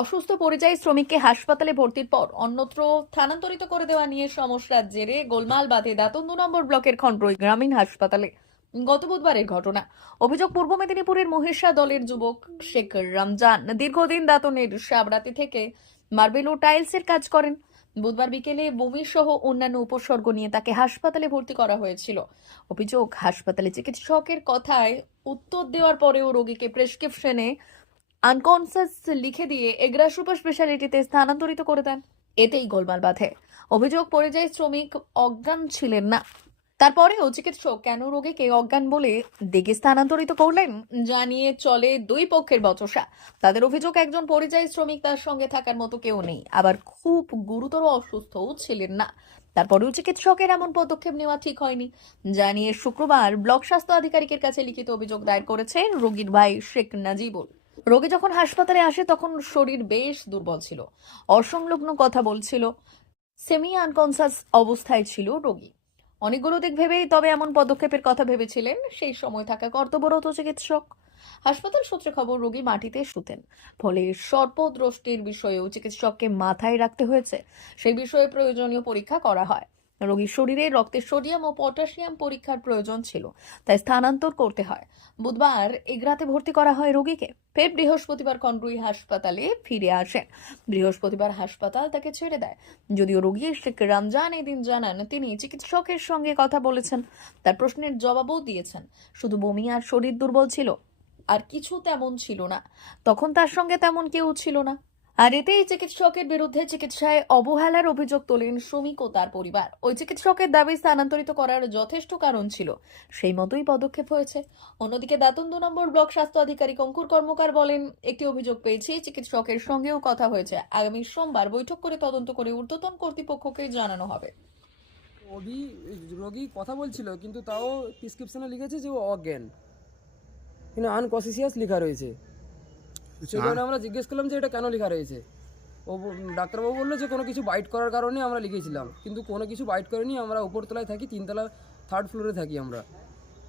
অসুস্থ পরিযায়ী শ্রমিককে হাসপাতালে ভর্তির পর অন্যত্র স্থানান্তরিত করে দেওয়া নিয়ে সমস্যার জেরে গোলমাল বাঁধে দাতন দু নম্বর ব্লকের খন্ড্রই গ্রামীণ হাসপাতালে। গত বুধবারের ঘটনা। অভিযোগ পূর্ব মেদিনীপুরের মহিষা দলের যুবক শেখ রমজান দীর্ঘদিন দাতনের সাবরাতি থেকে মার্বেল ও টাইলসের কাজ করেন। বুধবার বিকেলে বমি সহ অন্যান্য উপসর্গ নিয়ে তাকে হাসপাতালে ভর্তি করা হয়েছিল। অভিযোগ, হাসপাতালে চিকিৎসকের কথায় উত্তর দেওয়ার পরেও রোগীকে প্রেসক্রিপশনে আনকনসাস লিখে দিয়ে এগ্রা সুপার স্পেশালিটিতে স্থানান্তরিত করে দেন। এতেই গোলমাল বাঁধে। অভিযোগ, পরিযায়ী শ্রমিক অজ্ঞান ছিলেন না। তারপরেও চিকিৎসক কেন রোগীকে অজ্ঞান বলে দিকে স্থানান্তরিত করলেন জানিয়ে চলে দুই পক্ষের বচসা। তাদের অভিযোগ, একজন পরিযায়ী শ্রমিক তার সঙ্গে থাকার মতো কেউ নেই। আবার খুব গুরুতর অসুস্থও ছিলেন না। তারপরেও চিকিৎসকের এমন পদক্ষেপ নেওয়া ঠিক হয়নি। জানিয়ে শুক্রবার ব্লক স্বাস্থ্য আধিকারিকের কাছে লিখিত অভিযোগ দায়ের করেছেন রোগীর ভাই শেখ নাজিবুল। রোগী যখন হাসপাতালে আসে, তখন শরীর বেশ দুর্বল ছিল। অসংলগ্ন কথা বলছিল। সেমি আনকনসাস অবস্থায় ছিল রোগী। অনেকগুলো দিক ভেবেই তবে এমন পদক্ষেপের কথা ভেবেছিলেন সেই সময় থাকা কর্তব্যরত চিকিৎসক। হাসপাতাল সূত্রে খবর, রোগী মাটিতে শুতেন। ফলে সর্পদ্রষ্টির বিষয়েও চিকিৎসককে মাথায় রাখতে হয়েছে। সেই বিষয়ে প্রয়োজনীয় পরীক্ষা করা হয়। রোগীর শরীরে রক্তে সোডিয়াম ও পটাশিয়াম পরীক্ষার প্রয়োজন ছিল, তাই স্থানান্তর করতে হয়। বুধবার এগরাতে ভর্তি করা হয় রোগীকে। ফের বৃহস্পতিবার কন্ড্রুই হাসপাতালে ফিরে আসেন। বৃহস্পতিবার হাসপাতাল তাকে ছেড়ে দেয়। যদিও রোগী শেখ রমজান এদিন জানান, তিনি চিকিৎসকের সঙ্গে কথা বলেছেন। তার প্রশ্নের জবাবও দিয়েছেন। শুধু বমি আর শরীর দুর্বল ছিল, আর কিছু তেমন ছিল না। তখন তার সঙ্গে তেমন কেউ ছিল না। আর এতেই চিকিৎসকের বিরুদ্ধে চিকিৎসায় অবহেলার অভিযোগ তোলেন শ্রমিক ও তার পরিবার। ওই চিকিৎসকের দাবি স্থানান্তরিত করার যথেষ্ট কারণ ছিল, সেই মতোই পদক্ষেপ হয়েছে। অন্যদিকে দাতন দু নম্বর ব্লক স্বাস্থ্য আধিকারিক অঙ্কুর কর্মকার বলেন, একটি অভিযোগ পেয়েছি, চিকিৎসকের সঙ্গেও কথা হয়েছে। আগামী সোমবার বৈঠক করে তদন্ত করে ঊর্ধ্বতন কর্তৃপক্ষকে জানানো হবে। রোগী কথা বলছিল, কিন্তু তাও প্রেসক্রিপশনে লিখেছে যে ও অজ্ঞান। কিন্তু আনকনসিয়াস লেখা রয়েছে। কারণে আমরা জিজ্ঞেস করলাম যে এটা কেন লেখা রয়েছে। ও ডাক্তারবাবু বলল যে কোনো কিছু বাইট করার কারণে আমরা লিখেছিলাম। কিন্তু কোনো কিছু বাইট করেনি আমরা উপরতলায় থাকি তিনতলা থার্ড ফ্লোরে থাকি আমরা।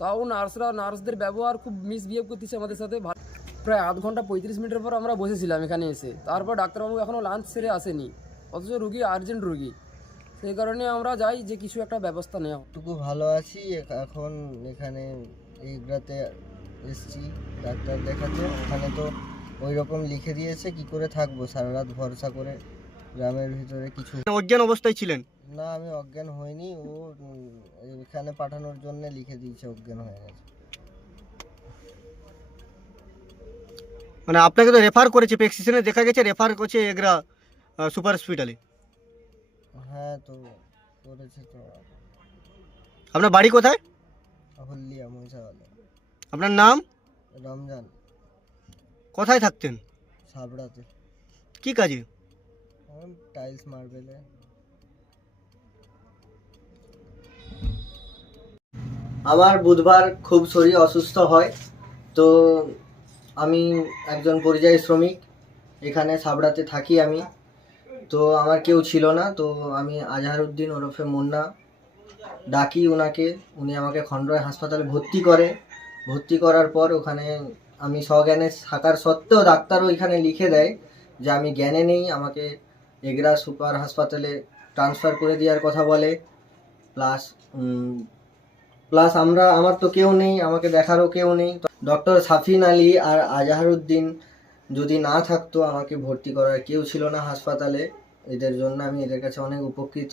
তাও নার্সরা নার্সদের ব্যবহার খুব মিসবিহেভ করতেছে আমাদের সাথে। প্রায় আধ ঘণ্টা পঁয়ত্রিশ মিনিটের পর আমরা বসেছিলাম এখানে এসে। তারপর ডাক্তারবাবু এখনও লাঞ্চ সেরে আসেনি। অথচ রুগী আর্জেন্ট রুগী। সেই কারণে আমরা যাই যে কিছু একটা ব্যবস্থা নেওয়া। টুকু ভালো আছি এখন এখানে এইগুলাতে এসছি ডাক্তার দেখাতে। ওখানে তো ওই রকম লিখে দিয়েছে কি করে থাকব? সারা রাত ভরসা করে গ্রামের ভিতরে কিছু অজ্ঞান অবস্থায় ছিলেন? না আমি অজ্ঞান হইনি ও এখানে পাঠানোর জন্য লিখে দিয়েছে অজ্ঞান হয়ে গেছে। মানে আপনাকে তো রেফার করেছে প্রেসক্রিপশনে দেখা গেছে রেফার করছে এগরা সুপার হসপিটালে। হ্যাঁ তো করেছে তো। আপনার বাড়ি কোথায়? হল্লিয়া মশাওয়ালা আপনার নাম? রমজান। কোথায় থাকতেন? সাবড়াতে কি কাজে? টাইলস মার্বেলে। আমার বুধবার খুব শরীর অসুস্থ হয় তো আমি একজন পরিযায়ী শ্রমিক এখানে সাবড়াতে থাকি আমি। তো আমার কেউ ছিল না তো আমি আজহারউদ্দিন ওরফে মুন্না ডাকি ওনাকে উনি আমাকে খন্ডয় হাসপাতালে ভর্তি করে। ভর্তি করার পর ওখানে আমি সজ্ঞানে থাকার সত্ত্বেও ডাক্তারও এখানে লিখে দেয় যে আমি জ্ঞানে নেই, আমাকে এগরা সুপার হাসপাতালে ট্রান্সফার করে দেওয়ার কথা বলে। প্লাস প্লাস আমরা, আমার তো কেউ নেই, আমাকে দেখারও কেউ নেই। ডক্টর সাফিন আলী আর আজাহারউদ্দিন যদি না থাকতো, আমাকে ভর্তি করার কেউ ছিল না হাসপাতালে। এদের জন্য আমি এদের কাছে অনেক উপকৃত।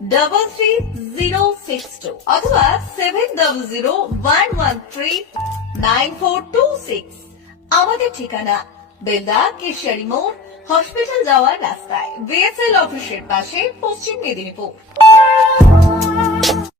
double three zero six two অথবা seven double zero one one three nine four two six আমাদের ঠিকানা বেলদা কেশিয়ারি মোড় হসপিটাল যাওয়ার রাস্তায়। বিএসএল অফিসের পাশে পশ্চিম মেদিনীপুর।